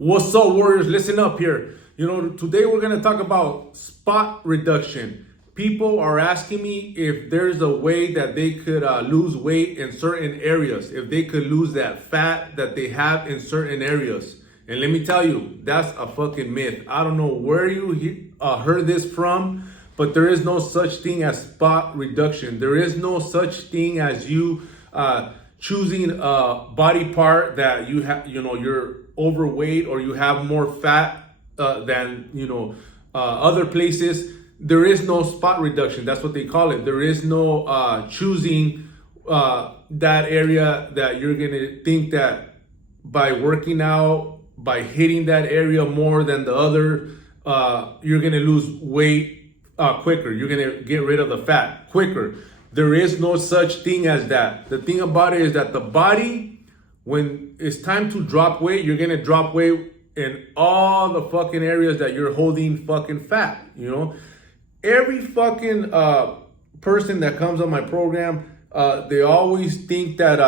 What's up, warriors? Listen up here. Today we're going to talk about spot reduction. People are asking me if there's a way that they could lose weight in certain areas, if they could lose that fat that they have in certain areas. And let me tell you, that's a fucking myth. I don't know where you heard this from, but there is no such thing as spot reduction. There is no such thing as you choosing a body part that you have, you're overweight or you have more fat than other places. There is no spot reduction. That's what they call it. There is no choosing that area that you're gonna think that by working out, by hitting that area more than the other, you're gonna lose weight quicker. You're gonna get rid of the fat quicker. There is no such thing as that. The thing about it is that the body, when it's time to drop weight, you're gonna drop weight in all the fucking areas that you're holding fucking fat. Every fucking person that comes on my program, they always think that,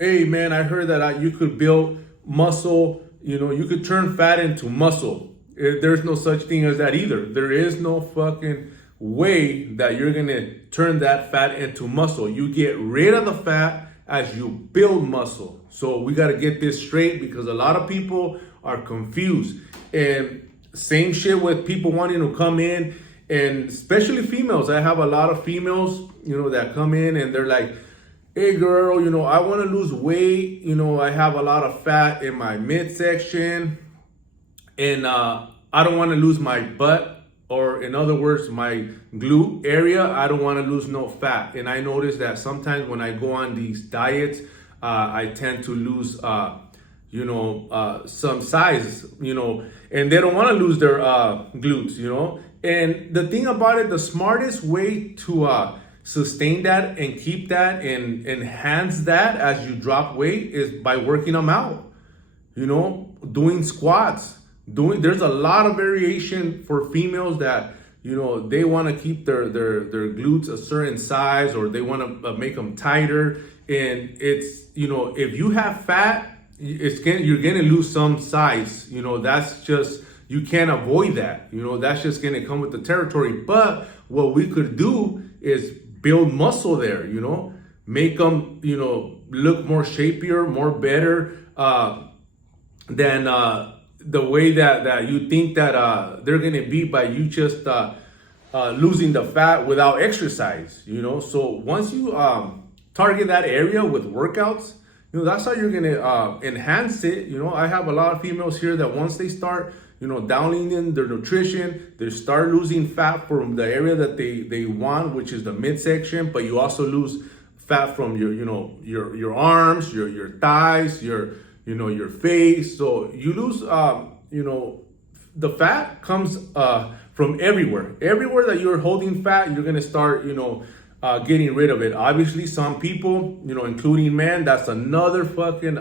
hey man, I heard that you could build muscle, you could turn fat into muscle. There's no such thing as that either. There is no fucking way that you're gonna turn that fat into muscle. You get rid of the fat as you build muscle. So we got to get this straight because a lot of people are confused. And same shit with people wanting to come in, and especially females. I have a lot of females, that come in and they're like, hey girl, I want to lose weight. I have a lot of fat in my midsection and I don't want to lose my butt, or in other words, my glute area. I don't want to lose no fat. And I notice that sometimes when I go on these diets, I tend to lose, some size, and they don't want to lose their glutes, And the thing about it, the smartest way to sustain that and keep that and enhance that as you drop weight is by working them out, doing squats. There's a lot of variation for females that they want to keep their glutes a certain size, or they want to make them tighter. And it's if you have fat, you're gonna lose some size. That's just, you can't avoid that. That's just gonna come with the territory. But what we could do is build muscle there. Make them look more shapier, more better than the way that you think that they're gonna be by you just losing the fat without exercise. So once you target that area with workouts, that's how you're gonna enhance it. I have a lot of females here that once they start dialing in their nutrition, they start losing fat from the area that they want, which is the midsection, but you also lose fat from your arms, your thighs, your face. So you lose, the fat comes from everywhere. Everywhere that you're holding fat, you're gonna start, getting rid of it. Obviously, some people, including men, that's another fucking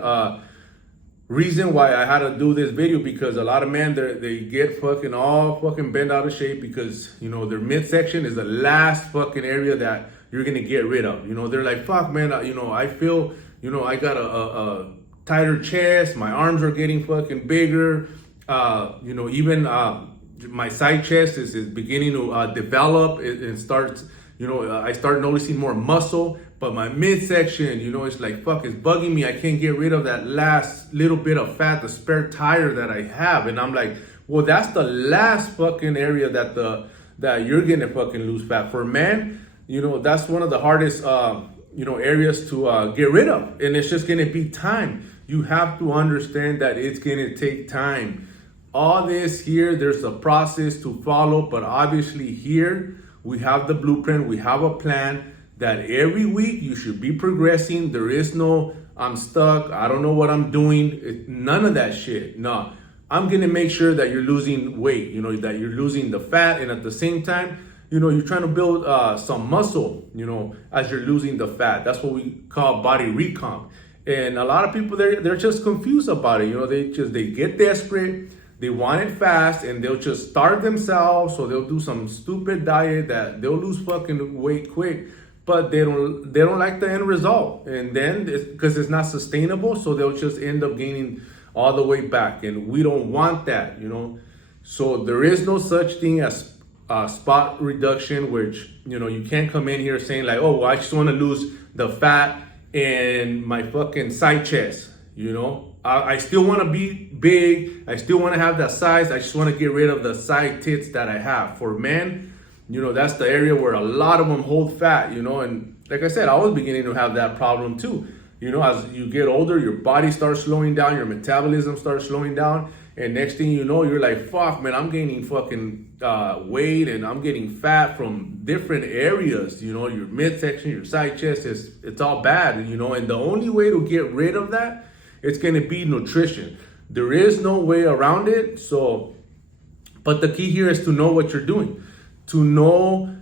reason why I had to do this video, because a lot of men, they get fucking all fucking bent out of shape because, their midsection is the last fucking area that you're gonna get rid of. They're like, fuck man, I feel, I got a tighter chest, my arms are getting fucking bigger, even my side chest is beginning to develop. It starts, I start noticing more muscle, but my midsection, it's like, fuck, it's bugging me. I can't get rid of that last little bit of fat, the spare tire that I have. And I'm like, well, that's the last fucking area that you're gonna fucking lose fat. For men, that's one of the hardest, areas to get rid of. And it's just gonna be time. You have to understand that it's gonna take time. All this here, there's a process to follow, but obviously here, we have the blueprint, we have a plan that every week you should be progressing. There is no, I'm stuck, I don't know what I'm doing. None of that shit. No, I'm gonna make sure that you're losing weight, that you're losing the fat, and at the same time, you're trying to build some muscle, as you're losing the fat. That's what we call body recomp. And a lot of people, they're just confused about it. They get desperate. They want it fast, and they'll just starve themselves. So they'll do some stupid diet that they'll lose fucking weight quick, but they don't like the end result. And then because it's not sustainable, so they'll just end up gaining all the way back, and we don't want that, you know. So there is no such thing as spot reduction, which, you know, you can't come in here saying like, oh, well, I just want to lose the fat in my fucking side chest, you know. I still want to be big. I still want to have that size. I just want to get rid of the side tits that I have. For men, you know, that's the area where a lot of them hold fat, you know. And like I said, I was beginning to have that problem too. You know, as you get older, your body starts slowing down, your metabolism starts slowing down. And next thing you know, you're like, fuck, man, I'm gaining fucking weight, and I'm getting fat from different areas. You know, your midsection, your side chest, it's all bad, you know. And the only way to get rid of that, it's going to be nutrition. There is no way around it. So, but the key here is to know what you're doing, to know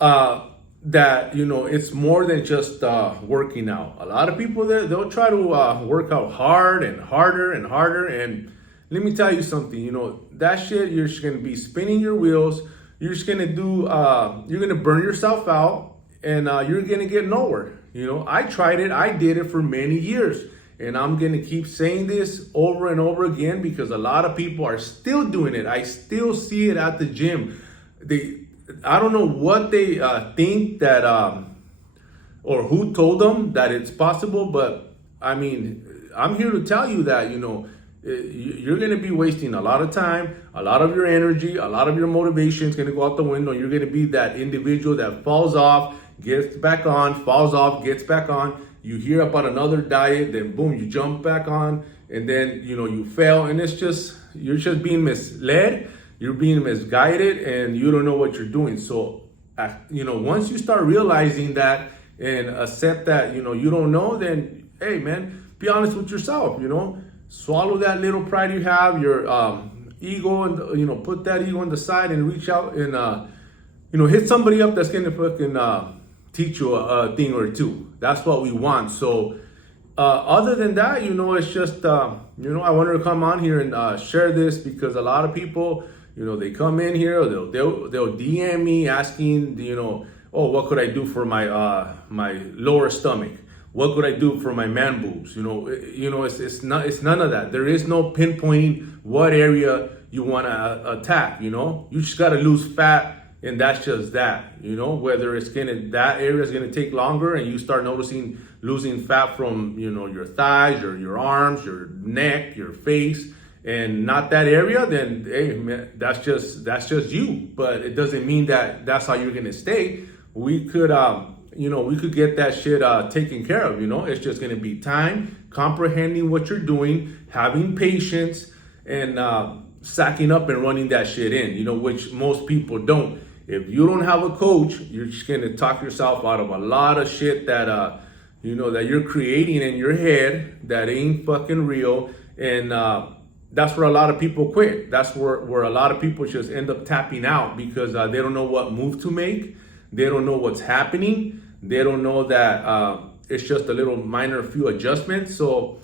that, you know, it's more than just working out. A lot of people, they'll try to work out hard and harder and harder. And let me tell you something, you know, that shit, you're just going to be spinning your wheels. You're just going to do, you're going to burn yourself out, and you're going to get nowhere. You know, I tried it. I did it for many years. And I'm going to keep saying this over and over again because a lot of people are still doing it. I still see it at the gym. I don't know what they think that, or who told them that it's possible. But I mean, I'm here to tell you that, you know, you're going to be wasting a lot of time, a lot of your energy, a lot of your motivation is going to go out the window. You're going to be that individual that falls off, gets back on, falls off, gets back on. You hear about another diet, then boom, you jump back on, and then, you know, you fail. And it's just, you're just being misled, you're being misguided, and you don't know what you're doing. So, you know, once you start realizing that and accept that, you know, you don't know, then, hey, man, be honest with yourself, you know. Swallow that little pride you have, your ego, and, you know, put that ego on the side and reach out and, you know, hit somebody up that's going to fucking teach you a thing or two. That's what we want. So other than that, you know, it's just, you know, I wanted to come on here and share this because a lot of people, you know, they come in here, or they'll DM me asking, you know, oh, what could I do for my my lower stomach? What could I do for my man boobs? You know, it's none of that. There is no pinpointing what area you want to attack. You know, you just got to lose fat. And that's just that, you know, whether that area is going to take longer and you start noticing losing fat from, you know, your thighs or your arms, your neck, your face, and not that area, then, hey, man, that's just you. But it doesn't mean that that's how you're going to stay. We could, you know, we could get that shit taken care of, you know. It's just going to be time, comprehending what you're doing, having patience, and sacking up and running that shit in, you know, which most people don't. If you don't have a coach, you're just going to talk yourself out of a lot of shit that, you know, that you're creating in your head that ain't fucking real. And that's where a lot of people quit. That's where a lot of people just end up tapping out because they don't know what move to make. They don't know what's happening. They don't know that it's just a little minor few adjustments. So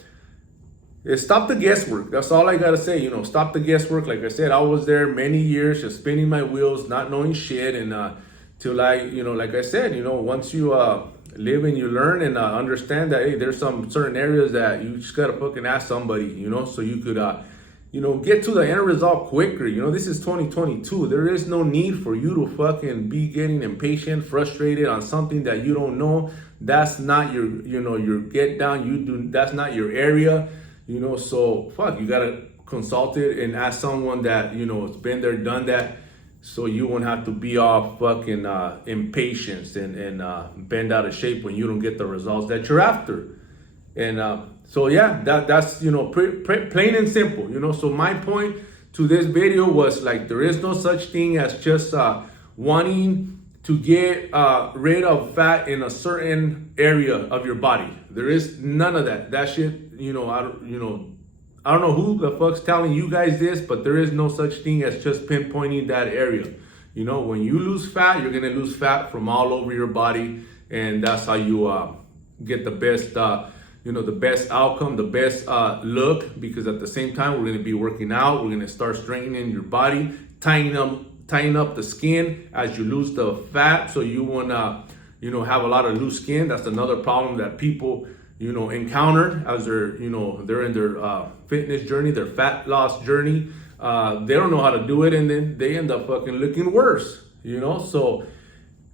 stop the guesswork. That's all I gotta say. You know, stop the guesswork. Like I said, I was there many years just spinning my wheels, not knowing shit, and till I, you know, like I said, you know, once you live and you learn and understand that, hey, there's some certain areas that you just gotta fucking ask somebody, you know, so you could, you know, get to the end result quicker. You know, this is 2022. There is no need for you to fucking be getting impatient, frustrated on something that you don't know. That's not your, you know, your get down. That's not your area. You know, so fuck, you gotta consult it and ask someone that, you know, has been there, done that, so you won't have to be all fucking impatient and bend out of shape when you don't get the results that you're after. And so yeah, that's, you know, plain and simple, you know. So my point to this video was like, there is no such thing as just wanting to get rid of fat in a certain area of your body. There is none of that. That shit, you know, I don't know who the fuck's telling you guys this, but there is no such thing as just pinpointing that area. You know, when you lose fat, you're gonna lose fat from all over your body, and that's how you get the best, you know, the best outcome, the best look. Because at the same time, we're gonna be working out. We're gonna start strengthening your body, tying up the skin as you lose the fat, so you wanna, you know, have a lot of loose skin. That's another problem that people, encountered as they're in their fitness journey, their fat loss journey. They don't know how to do it, and then they end up fucking looking worse. So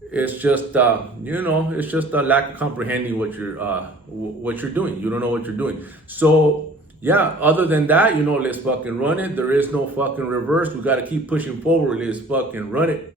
it's just it's just a lack of comprehending what you're doing. You don't know what you're doing. So yeah, other than that, let's fucking run it. There is no fucking reverse. We got to keep pushing forward. Let's fucking run it.